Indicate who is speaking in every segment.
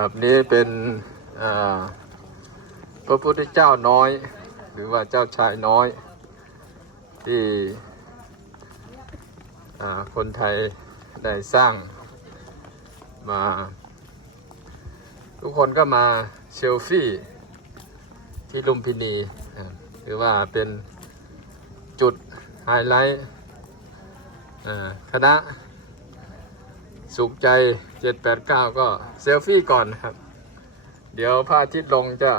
Speaker 1: ครับนี่เป็นพระพุทธเจ้าน้อย หรือว่าเจ้าชายน้อย ที่คนไทยได้สร้างมา ทุกคนก็มาเซลฟี่ที่ลุมพินีหรือว่าเป็นจุดไฮไลท์คณะ สุขใจ789ก็เซลฟี่ก่อนครับ เดี๋ยวพระอาทิตย์ลงจะ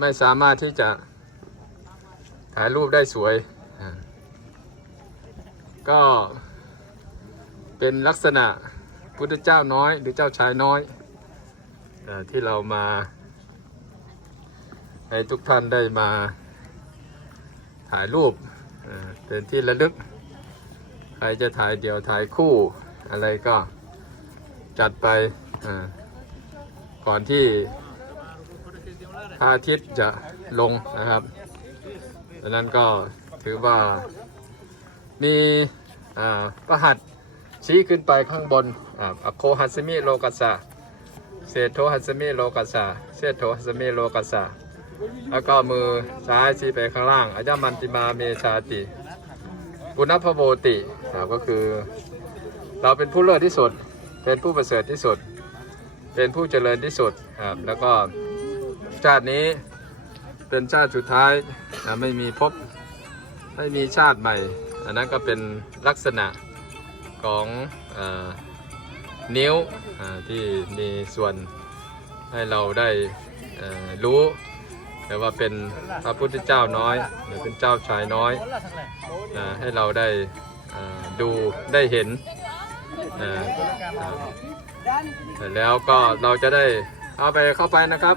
Speaker 1: ไม่สามารถที่จะถ่ายรูปได้สวย ก็เป็นลักษณะพุทธเจ้าน้อยหรือเจ้าชายน้อยอที่เรามา ให้ทุกท่านได้มาถ่ายรูปเป็นที่ระลึก ใครจะถ่ายเดี่ยวถ่ายคู่ อะไรก็จัดไปก่อนที่พระอาทิตย์จะลงนะครับดังนั้นก็ถือว่ามีประหัตชี้ขึ้นไปข้างบนอ่าอโคหัสมิโลกัสสะเศโทหัสมิโลกัสสะเศโทหัสมิโลกัสสะแล้วก็มือซ้ายชี้ไปข้างล่างอาจามันติมาเมชาติ ปุณพโวติก็คือ เราเป็นผู้เลิศที่สุด เป็นผู้ประเสริฐที่สุด เป็นผู้เจริญที่สุดครับแล้วก็ชาตินี้เป็นชาติสุดท้ายไม่มีพบไม่มีชาติใหม่ อันนั้นก็เป็นลักษณะของอนิ้วที่มีส่วนให้เราได้รู้แต่ว่าเป็นพระพุทธเจ้าน้อยหรือเป็นเจ้าชายน้อยอให้เราได้ดูได้เห็น อ่าอ่าเสร็จแล้วก็เราจะได้เอาไปเข้าไปนะครับ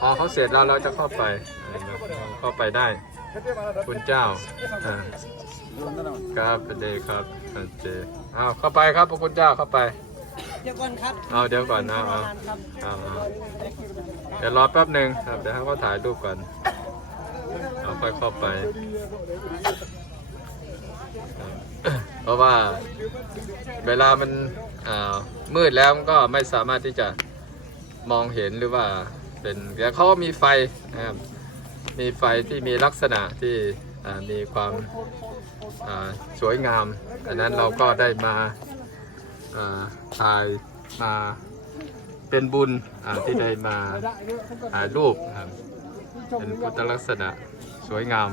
Speaker 1: พอเขาเสร็จแล้วเราจะเข้าไปอ่าเราเข้าไปได้ คุณเจ้าอ่าครับเป็นเดครับโอเคเอาเข้าไปครับพระคุณเจ้าเข้าไป
Speaker 2: เดี๋ยวก่อนครับ
Speaker 1: เอาเดี๋ยวก่อนนะเอา
Speaker 2: ครับ
Speaker 1: เอาเอาเดี๋ยวรอแป๊บหนึ่งครับเดี๋ยวให้เขาถ่ายรูปก่อนเอาไปเข้าไป เพราะว่าเวลามันมืดแล้วมันก็ไม่สามารถที่จะมองเห็นหรือว่าเป็นแต่เขามีไฟนะครับมีไฟที่มีลักษณะที่มีความสวยงามอันนั้นเราก็ได้มาถ่ายมาเป็นบุญที่ได้มาถ่ายรูปครับเป็นพุทธลักษณะสวยงาม